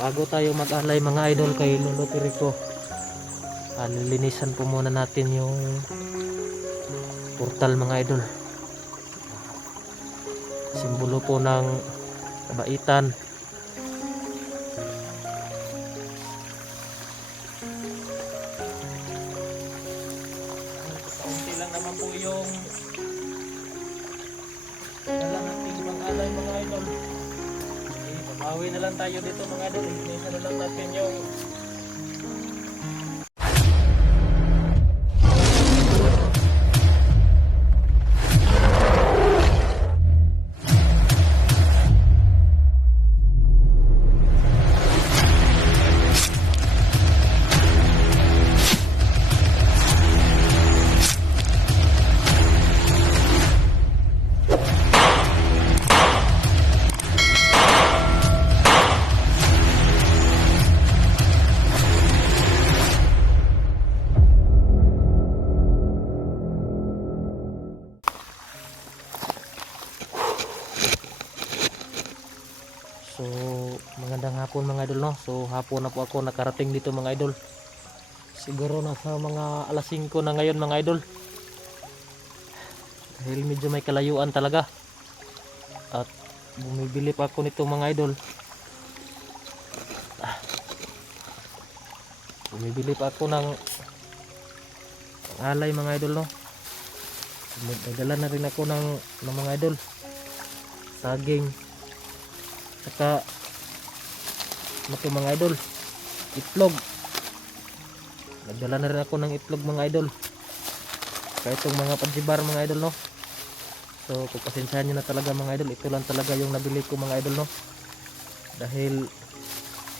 Bago tayo mag-alay mga idol kay Lolo Perico, lilinisan po muna natin yung portal mga idol. Simbolo po ng kabaitan. Kaunti lang naman po yung dala natin mag-alay mga idol. Bawi na lang tayo dito mga idol. Lilinisan na lang natin yung So, magandang hapon mga idol no. So, hapon na po ako nakarating dito mga idol. Siguro nasa mga alas 5 na ngayon mga idol. Dahil medyo may kalayuan talaga. At bumibili pa ako nito mga idol. Bumibili pa ako ng alay mga idol no. Nagdala na rin ako ng mga idol. Saging. Saka ito mga idol, itlog. Nagdala na rin ako ng itlog mga idol. Saka itong mga pansibar mga idol no. So pagpasensyahan nyo na talaga mga idol. Ito lang talaga yung nabili ko mga idol no. Dahil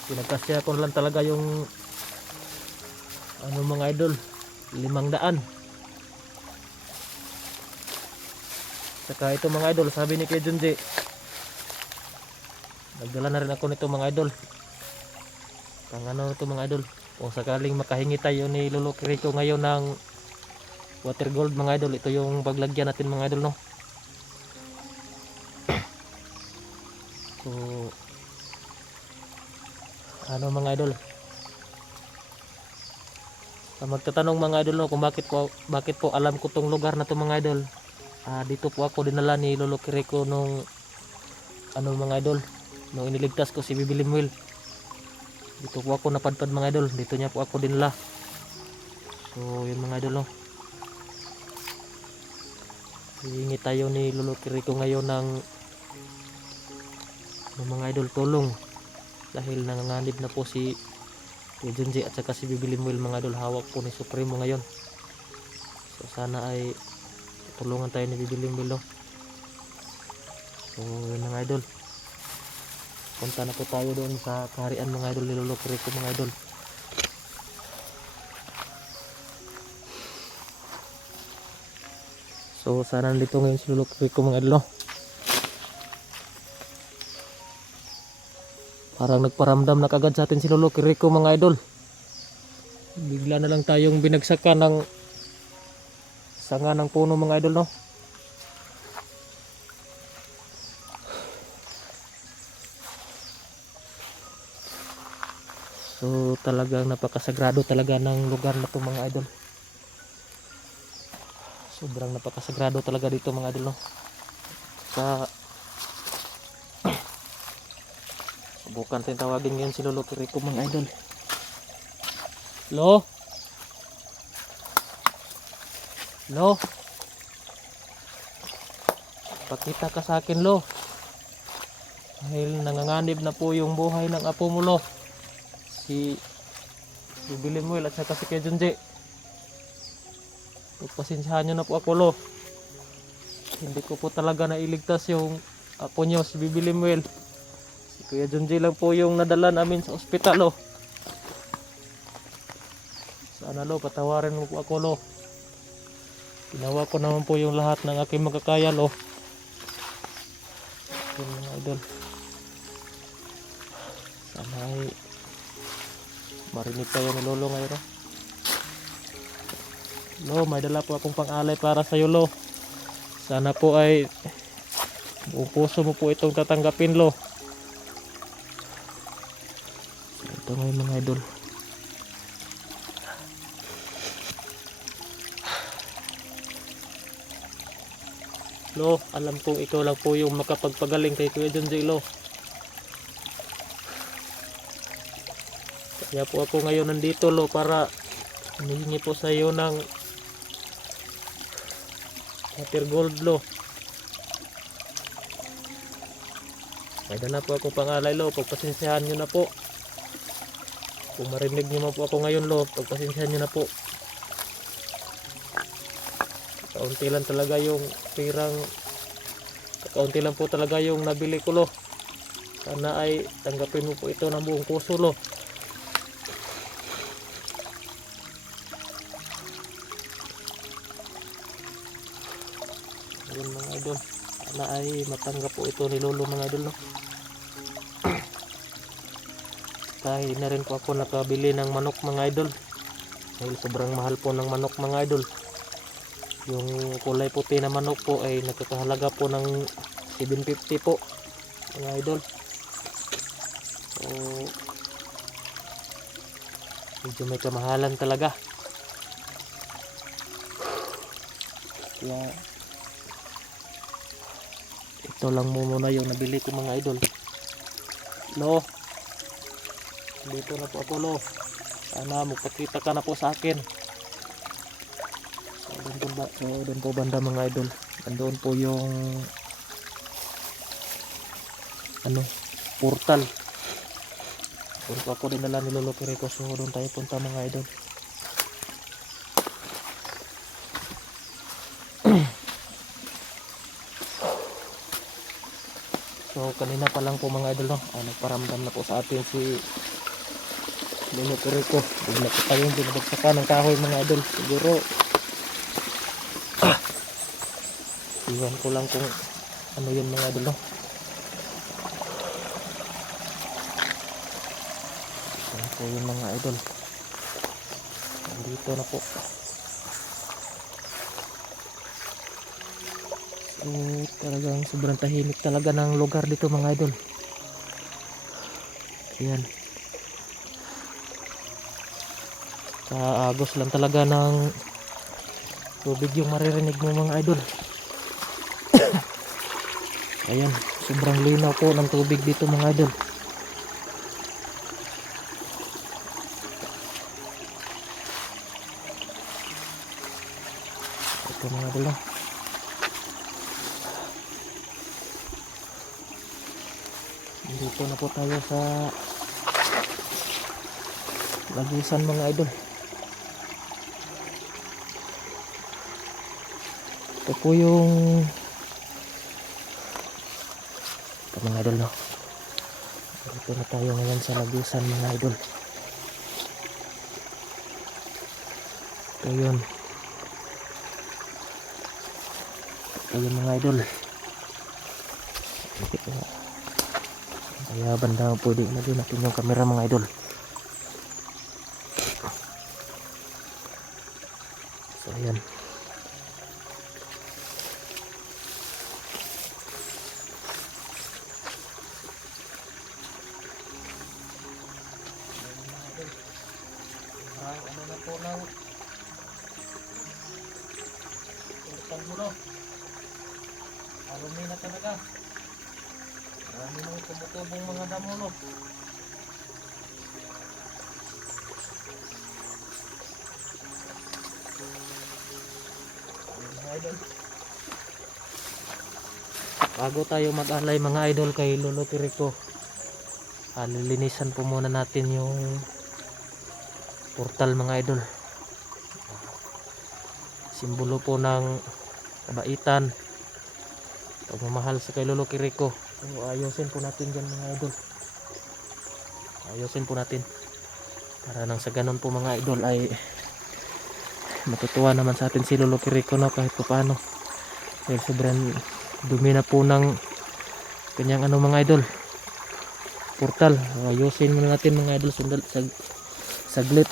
pinagkasya ko lang talaga yung ano mga idol, 500. Saka ito mga idol, sabi ni Kuya Junji, nagdala na rin ako nito mga idol. Pang ano ito mga idol, kung sakaling makahingi tayo ni Lolo Perico ngayon ng water gold mga idol, ito yung paglagyan natin mga idol no. So ano mga idol, magtatanong mga idol no, kung bakit po alam ko tong lugar na to mga idol. Dito po ako dinala ni Lolo Perico nung ano mga idol, nung iniligtas ko si Bibi Limuel. Dito po ako napadpad mga idol, dito niya po ako dinala. So yun mga idol no, hihingi tayo ni Lolo Perico ngayon ng mga idol tulong, dahil nanganganib na po si Kuya Junji at saka si Bibi Limuel mga idol. Hawak po ni Supremo ngayon. So sana ay tulungan tayo ni Bibi Limuel no. So yun mga idol, punta na po tayo doon sa kaharian mga idol ni Lolo Perico mga idol. So sana nandito ngayon si Lolo Perico mga idol no. Parang nagparamdam na kagad sa atin si Lolo Perico mga idol. Bigla na lang tayong binagsakan ng sanga ng puno mga idol no. So talagang napakasagrado talaga ng lugar na to mga idol. Sobrang napakasagrado talaga dito mga idol no. Subukan natin tawagin ngayon si Lolo Perico mga idol. Lo? Lo? Pakita ka sa akin lo. Dahil nanganganib na po yung buhay ng apo mo lo. Si Bibi Limuel at saka si Kuya Junji. Pagpasensyahan nyo na po ako lo. Hindi ko po talaga nailigtas yung apo nyo si Bibi Limuel. Si Kuya Junji lang po yung nadala namin sa ospital lo. Sana lo, patawarin mo po ako lo. Ginawa ko naman po yung lahat ng aking magkakaya lo. Yun mga idol. Sana ay marinig tayo ni Lolo ngayon. Lo, may dala po akong pang-alay para sa iyo lo. Sana po ay buong puso mo po itong tatanggapin, lo. Ito ngayon mga idol. Lo, alam kong ikaw lang po yung makapagpagaling kay Kuya Junji, lo. Kaya po ako ngayon nandito, lo, para humihingi po sa iyo ng water gold, lo. May dala po ako pangalay, lo. Pagpasensyahan nyo na po. Kung marinig nyo po ako ngayon, lo, pagpasensyahan nyo na po. Kaunti lang talaga yung pirang, kaunti lang po talaga yung nabili ko, lo. Sana ay tanggapin mo po ito ng buong puso, lo. Ayun mga idol, sana ay matanggap po ito ni lolo mga idol, no. Kahit na rin po ako nakabili ng manok mga idol, dahil sobrang mahal po ng manok mga idol. Yung kulay puti na manok po ay nagkakahalaga po ng 750 po mga idol. So medyo may kamahalan talaga. Kaya ito lang muna yung nabili ko mga idol, lo. Dito na po ako, lo. Sana magpakita ka na po sa akin. So doon po banda mga idol, nandoon po yung portal. Doon po ako dinala ni Lolo Kiriko, so doon tayo punta mga idol. So kanina pa lang po mga idol, no, nagparamdam na po sa atin si Lolo Kiriko. Bigla po tayong binabagsakan ng kahoy mga idol. Siguro iwan ko lang kung ano yun mga idol, no. Yan po yung mga idol, nandito na po. So talagang sobrang tahimik talaga ng lugar dito mga idol. Ayan, kaagos lang talaga ng tubig yung maririnig mo mga idol. Ayan, sobrang linaw po ng tubig dito mga idol. Ito mga idol, no. Dito na po tayo sa lagusan mga idol. Ito po yung mga idol, no. Dito na tayo ngayon sa lagusan mga idol. Ito yun mga idol. Kaya banda pwede na din natin yung camera mga idol. So ayan, ano na po ng portal mo, no. Arumi na talaga. Marami nang tumutubong mga damo, no. Mga idol, bago tayo mag-alay mga idol kay Lolo Kiriko, lilinisan po muna natin yung portal mga idol. Simbolo po ng kabaitan, pagmamahal sa kay Lolo Kiriko. So ayusin po natin dyan mga idol, ayusin po natin para nang sa ganun po mga idol ay matutuwa naman sa atin si Lolo Kiriko, no, kahit pa paano. Dahil sobrang dumi na po ng kanyang mga idol, portal. Ayusin muna natin mga idol, saglit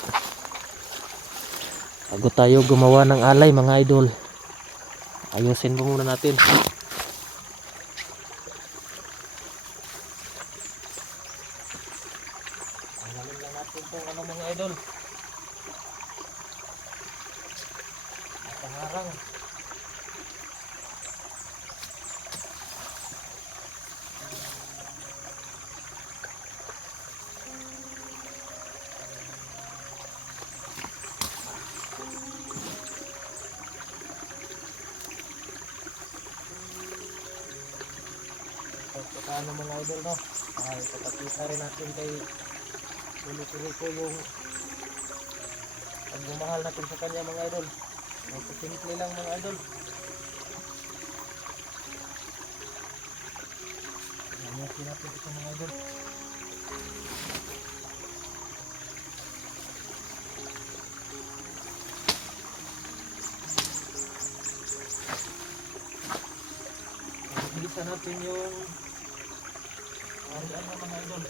bago tayo gumawa ng alay mga idol. ayusin mo muna natin. Tanggalin lang natin itong ano mga idol, pangarang. So paano mga idol, no, ay papakita rin natin kay Lolo-Rico yung pagmamahal natin sa kanya mga idol. Simple lang mga idol. Ayusin natin ito mga idol. Bilisan natin yung harian ng mga idol.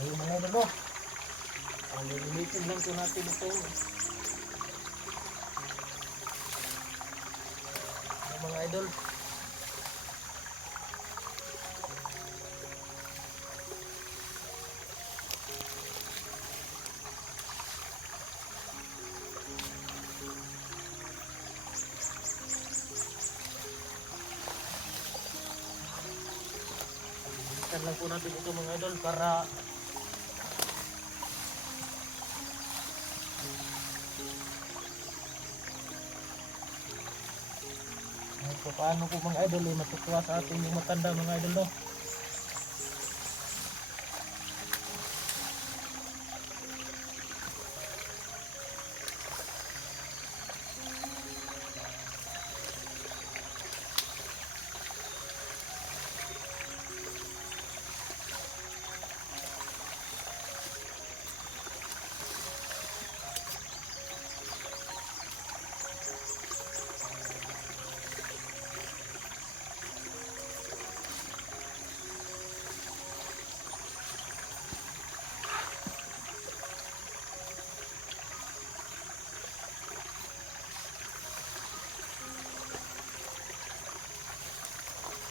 Ayun mga idol, no, ang limitin lang po natin itong mga idol. Limitan lang po natin ito mga idol para so paano po mga idol ay matutuwa sa ating yung matanda mga idol, no.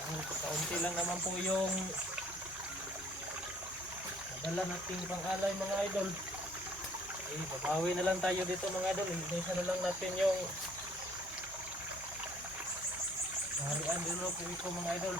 Kaunti lang naman po yung nadala nating pang-alay mga idol. Babawi na lang tayo dito mga idol. Inisa na lang natin yung harian dito po mga idol.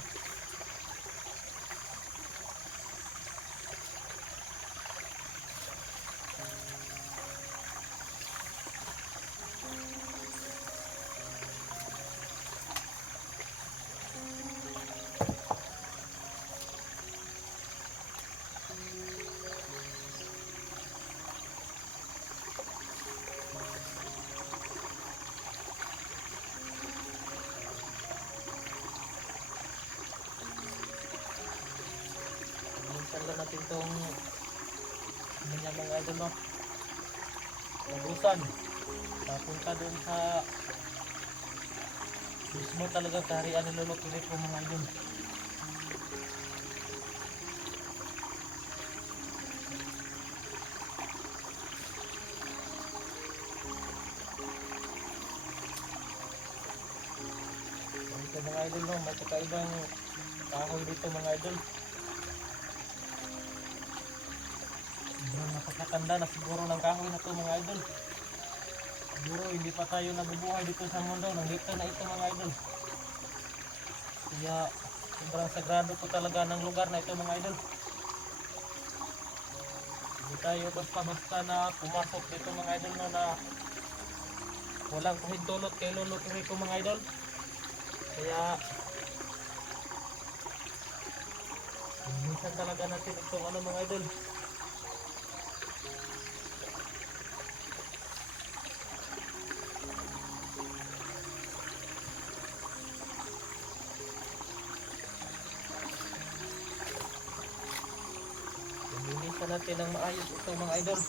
Tanggal natin itong mga idol, no, nabusan papunta dun sa mismo talaga kaharian ni Lolo-Rico mga idol. Dito mga idol, no, may kakaibang kahoy dito mga idol. Napakatanda na siguro ng kahoy na to mga idol. Siguro hindi pa tayo nabubuhay dito sa mundo. Nandito na ito mga idol. Kaya sobrang sagrado po talaga ng lugar na ito mga idol. Hindi tayo basta-basta na pumasok dito mga idol, no, na walang kahintulot kay Lolo-Rico mga idol. Kaya minsan talaga natin itong ano mga idol. linisan natin ng maayos ito mga idol.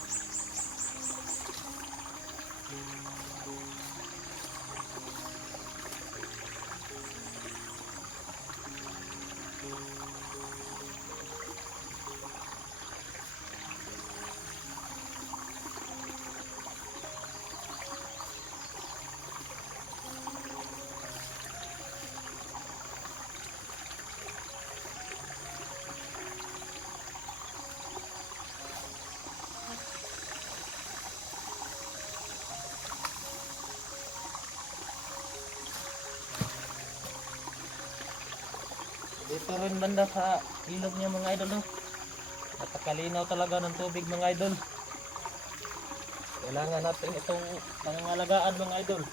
Dito rin banda sa ilog niya mga idol, no? Napakalinaw talaga ng tubig mga idol. Kailangan natin itong pangangalagaan mga idol.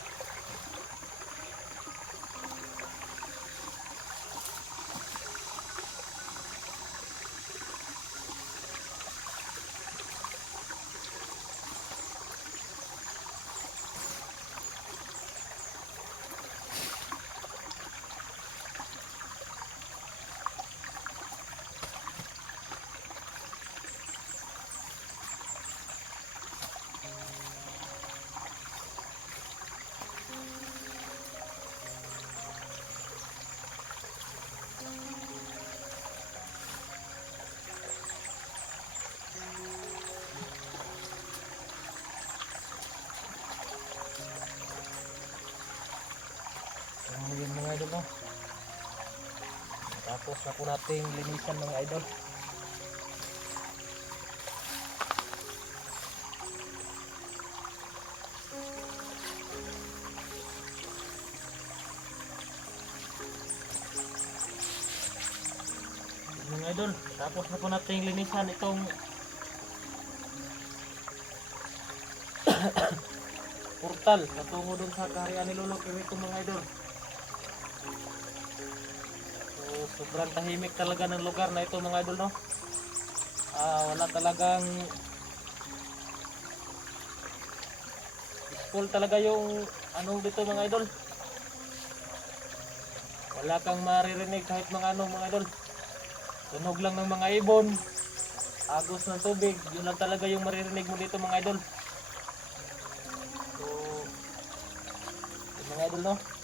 Yun mga idol, no? Tapos na po natin linisan mga idol. Mga idol, tapos na po natin linisan itong portal patungo dun sa kaharian ni Lolo Kirito mga idol. So, sobrang tahimik talaga ng lugar na ito mga idol, no? Wala talagang peaceful talaga yung anong dito mga idol. Wala kang maririnig kahit mga ano mga idol. Tunog lang ng mga ibon, agos ng tubig, yun lang talaga yung maririnig mo dito mga idol. So, yun mga idol, no?